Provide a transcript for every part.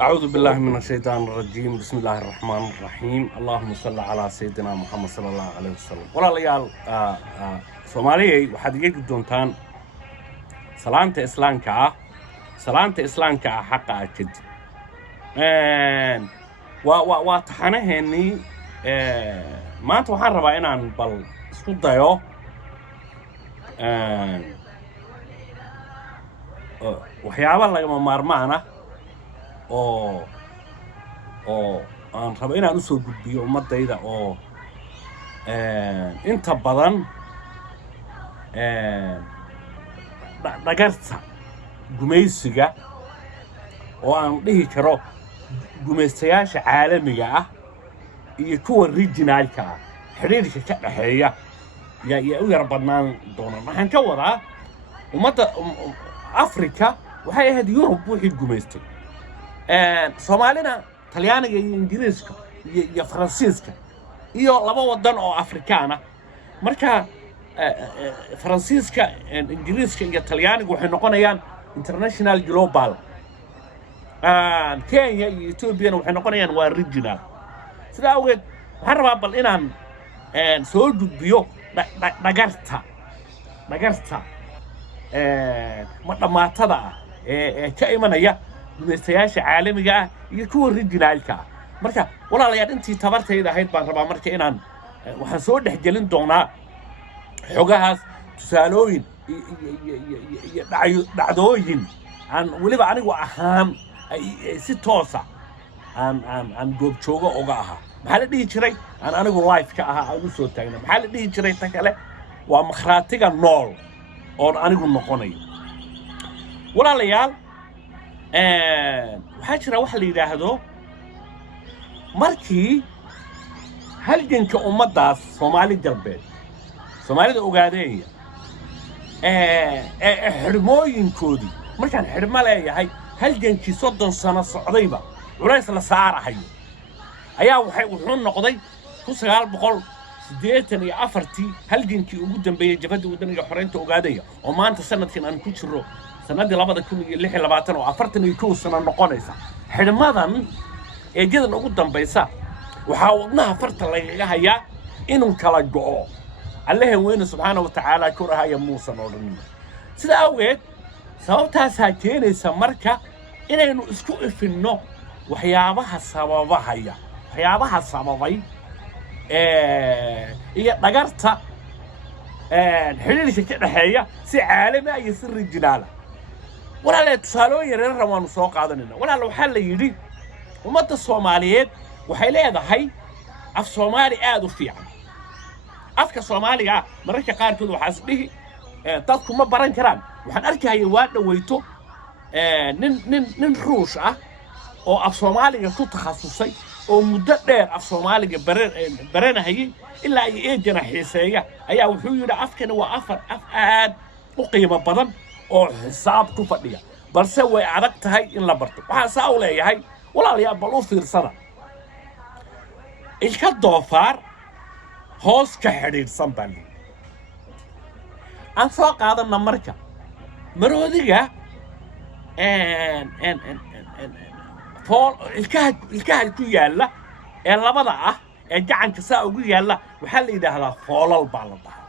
أعوذ بالله من الشيطان الرجيم بسم الله الرحمن الرحيم اللهم صل على سيدنا محمد صلى الله عليه وسلم ولا ليال سومالي waxaad iga doontaan salaanta islaamka xaqa ah kadib waa taxanaheennii maanta waxaan rabaa inaan bal isku dayo waxyaabo lagama maarmaan ah oo aan rabo inaan u soo gudbiyo ummadayda oo inta badan dhagarta gumaysiga oo aan dhihi karo gumaystayaasha caalamiga ah iyo kuwa regionalka ah xiriirka ka dhaxeeya yaa u yar badnaan doona waxaan ka wadaa ummadda Afrika waxay ahayd Yurub wixii gumaystay Soomaalina Talyaaniga iyo Ingiriiska iyo Faransiiska iyo laba wadan oo Afrikaan ah marka Faransiiska Ingiriiska iyo Talyaaniga waxay noqonayaan international global Kenya iyo Ethiopia waxay noqonayaan waa regional sida awgeed waxaan rabaa bal inaan soo gudbiyo dhagarta ma dhamaatada ee ka imanaya gumaystayaasha caalamiga ah iyo kuwa regionalka ah marka walaalayaal intii tabartayda ahayd baan rabaa marka inaan waxaan soo dhaxgelin doonaa xogahaas tusaalooyin iyo dhacdooyin aan waliba anigu ahaan si toosa aan goob joogo uga ahaa maxaa la dhihi jiray aan anigu live ka ahaa aan u soo taagnaa maxaa la dhihi jiray ta kale waa makhraatiga nool oo anigu noqonayo walaalayaal waxaa jira wax la yiraahdo markii halganka ummadaas Soomaali galbeed Soomaalida ogaadeeya xirmooyinkoodii markaan xirmo leeyahay halgankii 30 sano socdayba culays la saarahay ayaa wuxuu noqday 1984 halgankii ugu dambeeyay jabhadda wadaniga xoreynta ogaadeeya oo maanta sanadkan aan ku jiro sanadii 2026 oo 41 sano noqonaysa xirmadan eejadan ugu dambaysa waxa wadnaha farta laga hayaa inuu kala go'o Allaah weyn subhanahu wa ta'ala ku rahaya Muuse oo dhan sida awgeed sababtaas ha keenaysa marka inaynu isku ifinno waxyaabaha sababay iyo dhagarta xiriirka ka dhaxeeya si caalami ah iyo si regional walaalayaal tusaalooyin yaryar waanu soo qaadanayna walaalayaal waxa la yiri ummadda Soomaaliyeed waxay leedahay af Soomaali aad u fiican afka Soomaaliga mararka qaarkood waxa isdhihi dadku ma baran karaan waxaan arkayay waa dhaweyto nin ruush ah oo af Soomaaliga ku takhasusay oo muddo dheer af Soomaaliga baranayay ilaa ay eejana xiiseeya ayaa wuxuu yiri afkana waa af aad u qiimo badan oo xisaab ku fadhiya balse way adag tahay in la barto waxa saa u leeyahay walaalayaal bal u fiirsada ilka doofaar hoos ka xiriirsan baan aan soo qaadana marka maroodiga fool ilkaha ku yaala ee labada ah ee gacanka saa ugu yaala waxa la yiraahdaa foolal baa la dhahaa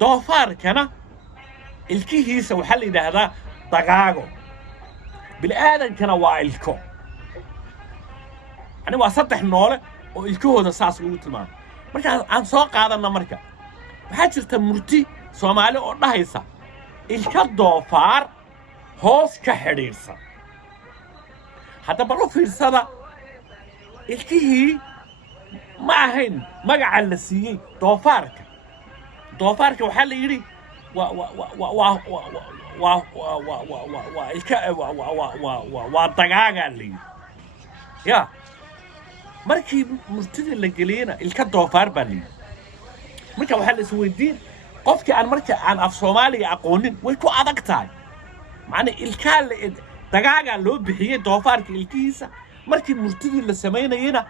doofaarkana ilkihiisa waxa la yiraahdaa dagaago bilaadan waa ilko ani waa saddex noole oo ilkahooda saas ugu tilmaamay marka aan soo qaadana marka waxa jirta murti Soomaali oo dhahaysa ilka doofaar hoos ka xiriirsan hadda bal u fiirsada ilkihii ma ahayn magaca la siiyay doofaarka waxa la yiri waa dagaaga la yiri ya markii murtida la geliyana ilka doofaar baa la yiri marka waxa la isweydiin qofkii aan marka aan af Soomaaliga aqoonin way ku adag tahay macna ilka dagaaga loo bixiyay doofaarka ilkiisa markii murtidii la sameynayna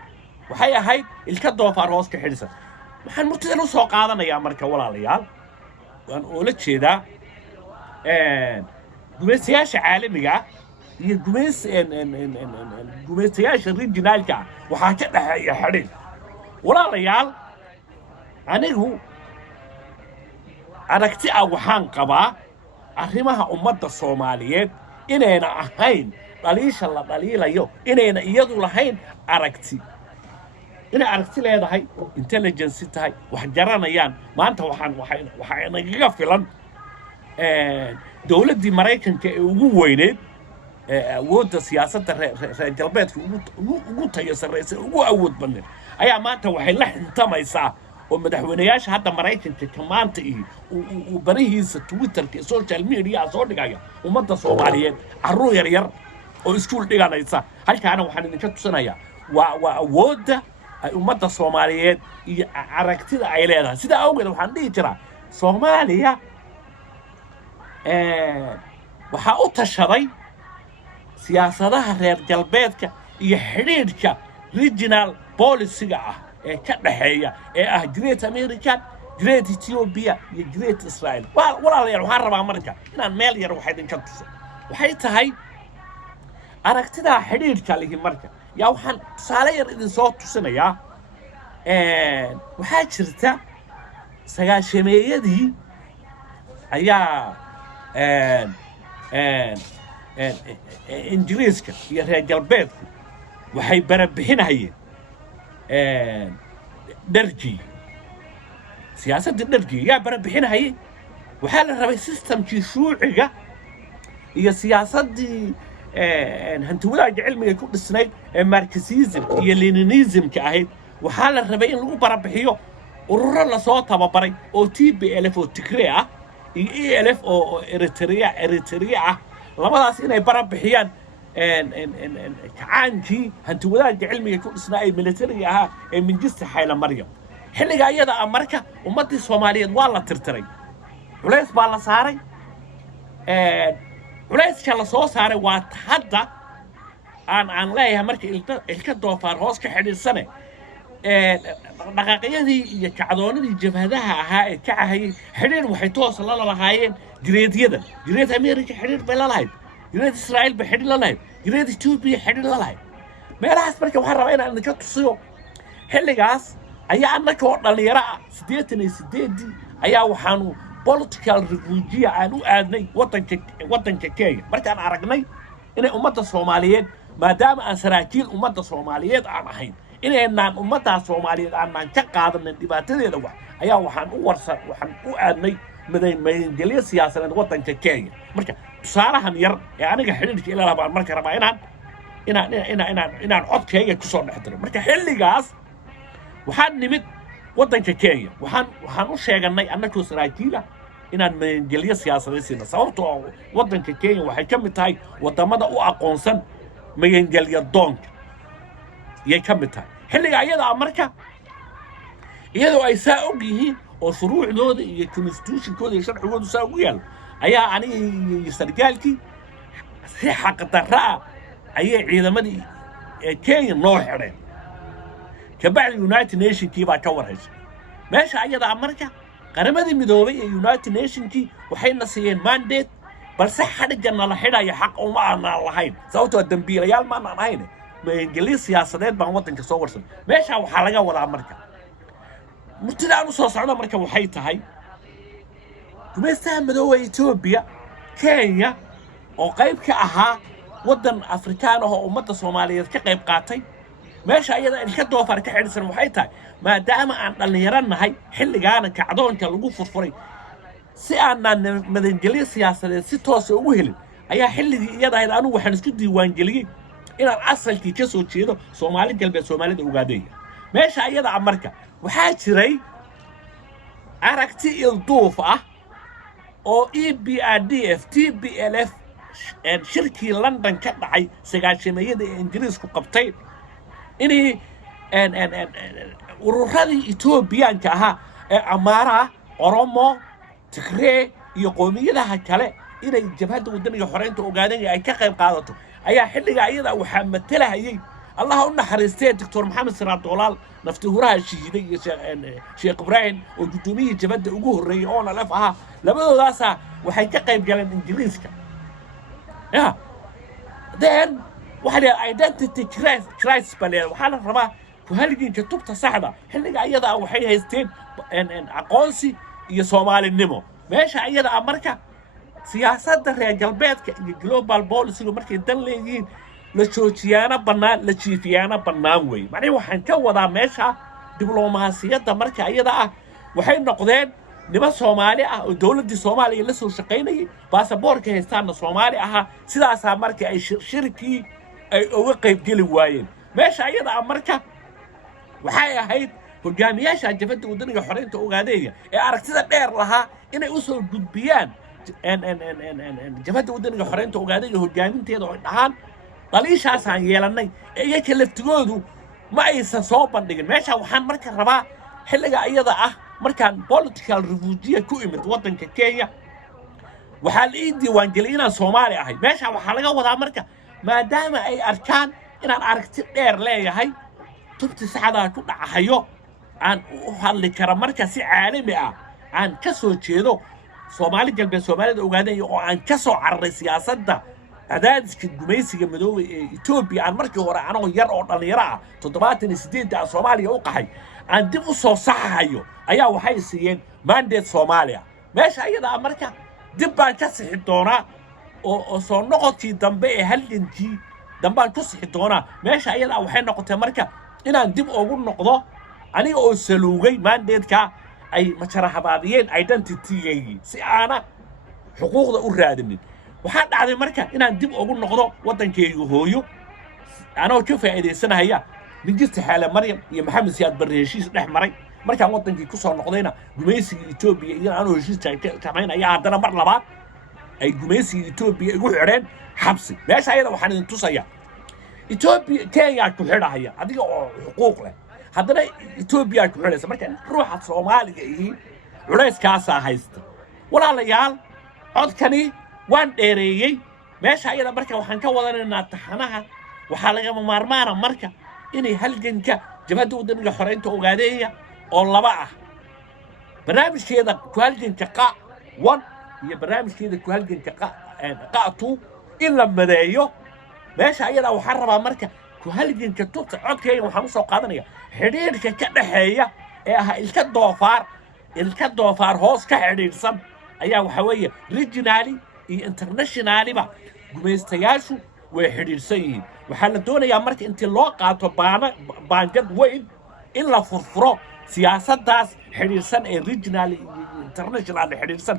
waxay ahayd ilka doofaar hoos ka xiriirsan waxaan murtidan u soo qaadanayaa marka walaalayaal waan oo la jeedaa gumaystayaasha caalamiga يجمس إن جمس ياش الرجال كا وحاجة يا حرين ولا ريال أنا هو أنا كتير وحان قبا أهمها أمة الصوماليين إننا أهين دليش الله دليل أيو إننا يدو لهين أركتي إن أركتي لا هاي intelligence تاي وحجرنا يان ما أنت وحنا قفلا دولة دي مريكان كوينين وود سياسة الجلبات وود تيسر رئيس وود بني أي ما أنت وحلا أنت ما يسا ومدحونياش هذا مريكان كمان تي وبريه تويتر كسوشيال ميديا صور دقايا ومدة صوماليين عرو يرير وإسكول دقانا يسا هل كان وحنا نشوف سنايا وود ummadda Soomaaliyeed iyo aragtida ay leedahay sida awgeed waxaan dhihi jiraa Soomaaliya waxa u tashaday siyaasadaha reer galbeedka iyo xiriirka regional policy-ga ah ee ka dhaxeeya ee ah Great America, Great Ethiopia iyo Great Israel walaalayaal waxaan rabaa marka inaan meel yar wax idin ka tuso waxay tahay aragtida xiriirka lihi marka يا وحن سالير إذا صوت سنة وحاج شرتا سجاشمية دي أيا إنجليزك يا رجال بيت وحي بربهن هي درجي سياسة الدرجي يا بربهن هي وحال الربي سيستم شيوعي هي سياسة دي هنت ولاج علمي يكون السنين ماركسيزم هي لينينيزم كأهيد وحال الربيع لو بربحيه ورر لا soo tababaray oo TPLF oo Tigray ah iyo ELF oo Eritrea labadaas inay barabixiyaan kacaankii hanti wadaag cilmiga ku dhisnaa ee militariga ahaa ee Minjista Xayla Maryam xilliga ayada marka ummadii Soomaaliyeed waa la tirtiray culays baa la saaray culays kala soo saaray waa hadda aan leeyahay marka ilka doofaar hoos ka xidhiidhsane dhaqaaqyadii iyo kacdoonadii jabhadaha ahaa ee ka ahayay xidhiidh waxay toos la lahaayeen jireedyadan jireed America xidhiidh bay la lahayd jireed Israel bay xidhiidh la lahayd jireed Ethiopia xidhiidh la lahayd meelahaas marka waxaan rabaa inaan idinka tusiyo xilligaas ayaa annaka oo dhalinyaro ah 88 ayaa waxaanu political refugee aan u aadnay wadanka Kenya markaan aragnay inay ummadda Soomaaliyeed maadaama aan saraakiil ummadda Soomaaliyeed aan ahayn inaan ummadda Soomaaliyeed aan ka qaadanin dhibaatadeeda wax ayaa waxaan u aadnay madaxweyne siyaasadeed wadanka Kenya marka tusaalahan yar ee aniga xiriirka ila labaan marka rabaa inaan codkayga ku soo dhaxdiro marka xilligaas waxaan nimid wadanka Kenya waxaan u sheeganay annagoo saraakiil ah inaan madaxweyne siyaasadeed sababtoo wadanka Kenya waxay ka mid tahay wadamada u aqoonsan madaxweyne doonka yay ka mid tahay xilliga ayada marka iyadoo ay saa og yihiin oo shuruucdooda iyo constitution-kooda iyo sharcigooda saa ugu yaal ayaa aniga sargaalkii si xaq darra ayay ciidamadii Kenya noo xireen kabacdi United Nations-kii baa ka warhaysay meesha ayada marka qaramadii midoobay ee United Nations-kii waxayna siiyeen mandate balse xadhigana la xidhayo xaq uma aan lahayn sababtoo dambiilayaal ma aan ahayn madaxweyne siyaasadeed baan wadanka soo warsan meesha waxa laga wadaa marka mutidaan u soo socdo marka waxay tahay gumaystaha madowga Ethiopia Kenya oo qayb ka ahaa wadan Afrikaan ah oo ummadda Soomaaliyeed ka qayb qaatay meesha ayada in ka doofar ka xidhisan waxay tahay maadaama aan dhalinyaranahay xilligaana kacdoonka lagu furfuray si aan madaxweyne siyaasadeed si toos ah ugu helin ayaa xilligii iyada ahayd anigu waxaan isku diiwaan geliyay inaan asalkii ka soo jeedo Soomaali galbeed Soomaalida ugaadhay meesha ayada marka waxaa jiray aragti ilduuf ah oo EPRDF TPLF shirkii London ka dhacay sagaashameeyada ee Ingiriisku qabtay inay ururadii Ethiopiaanka ahaa ee Amara Oromo Tigray iyo qoomiyadaha kale inay jabhadda wadaniga xoreynta ogaadeen ay ka qayb qaadato ayaa xilliga ayada waxa matalahayay الله قلنا حريستين دكتور محمد سراد دولال نفتهورها الشهيدية شيخ إبراهيم وجدومية جبد وجوه الريون لفها لبدو داسا وحيتقي بجلن إنجليزك يا then waxaa la identity crisis baa la waxaa la rabaa ku halganka tubta saxda xilliga ayada waxay haysteen aqoonsi iyo Soomaalinimo meesha ayada marka siyaasadda reer galbeedka iyo global policy markay dan leeyihiin la joojiyana banaan la jiifiyana banaan way macnaheedu waxaan ka wadaa meesha diblomaasiyadda marka ayada waxay noqdeen nima Soomaali oo dawladda Soomaaliya la soo shaqeynayay baasaboorka haystaana Soomaali sidaas markii ay shirkii ay uga qayb gali waayeen meesha ayada marka waxay ahayd hogaamiyaasha jabhadda wadaniga xoreynta Ogaadeyga ee aragtida dheer lahaa inay u soo gudbiyaan jabhadda wadaniga xoreynta Ogaadeyga hogaaminteeda oo dhahaan daliishaas aan yeelanay iyaga laftigoodu ma aysan soo bandhigin meesha waxaan marka rabaa xilliga ayada markaan political refugee ku imid wadanka Kenya waxaa la ii diiwaangeliyay inaan Soomaali ahay meesha waxaa laga wadaa marka maadaama ay arkaan inaan aragti dheer leeyahay tubti saxda ku dhacayo aan u hadli kara marka si caalami aan ka soo jeedo Soomaali galbeed Soomaalida Ogaadeyga oo aan ka soo cararay siyaasadda cadaadiska gumaysiga madowga ee Ethiopia aan markii hore anoo yar oo dhalinyaro 78 Soomaaliya u qaxay aan dib u soo saxayo ayaa waxay siiyeen mandate Soomaaliya meesha ayada marka dib baan ka sixi doonaa oo soo noqodkii dambe ee halgankii dambaan ku sixi doonaa meesha ayada waxay noqotay marka inaan dib ugu noqdo aniga oo saluugay mandate-ka ay majarahabaadiyeen identity-gaygi si aana xuquuqda u raadinin waxaa dhacday marka inaan dib ugu noqdo wadankayga hooyo anoo ka faa'iideysanaya minjirta xaale Maryam iyo Maxamed Siyaad Barre heshiis dhex maray markaan wadankii ku soo noqdayna gumaysiga Ethiopia iyo anoo heshiis taamaynaya haddana mar labaad ay gumaysiga Ethiopia igu xireen xabsi meesha ayada waxaan idin tusaya Ethiopia Kenya ku xidhaya adiga oo xuquuq leh haddana Ethiopia ku xidhaysa marka ruuxa Soomaaliga culayskaas haysta walaalayaal codkani waan dheereeyay meesha ayada marka waxaan ka wadanaynaa taxanaha waxaa laga maarmaana marka inay halganka jabhadda wadaniga xoreynta Ogaadeyga oo laba barnaamijkeeda ku halganka qa1 iyo barnaamijkeeda ku halganka qa2 in la madeeyo meesha ayada waxaan rabaa marka ku halganka tubta codkayga waxaan u soo qaadanaya xiriirka ka dhaxeeya ee ilka doofaar hoos ka xiriirsan ayaa waxa weeye regionally iyo internationally gumaystayaashu way xiriirsan yihiin waxaa la doonayaa marka intii loo qaato baangad weyn in la furfuro siyaasaddaas xiriirsan ee regionally iyo international xiriirsan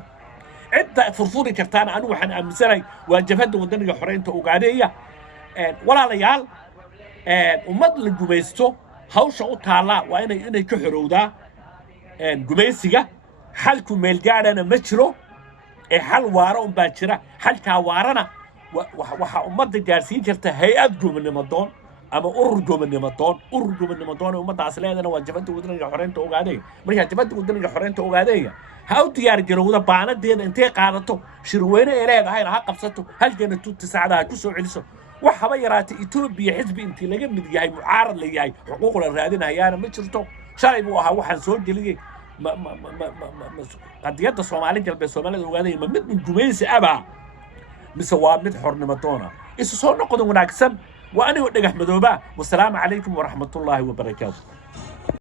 cidda furfuri kartaan anigu waxaan aaminsanahay waa jabhadda wadaniga xoreynta Ogaadeyga walaalayaal ummad la gumaysto hawsha u taala waa inay ka xorowdaa gumaysiga xalku meel gaadhana ma jiro ee xal waara baa jira xalka waarana waxa ummadda gaarsiin jirta hay'ad gobonimo doon ama urur gobonimo doon ummaddaas leedana waa jabhadda wadaniga xoreynta Ogaadeyga marka jabhadda wadaniga xoreynta Ogaadeyga ha u diyaar garowda baanadeeda intee qaadato shirweyne ee leedahay ha qabsato halkeena tubta saacada ku soo celiso waxaba yaraatay Ethiopia xisbi intii laga mid yahay mucaarad la yahay xuquuq la raadinayaana ma jirto shalay buu ahaa waxaan soo geliyay qadiyadda Soomaali galbeed Soomaalida Ogaadeyga ma mid gumaysi mise waa mid xornimo doona isu soo noqdo wanaagsan wa anigu dhagax madooba wassalaamu calaykum wa rahmatullaahi wa barakaatuh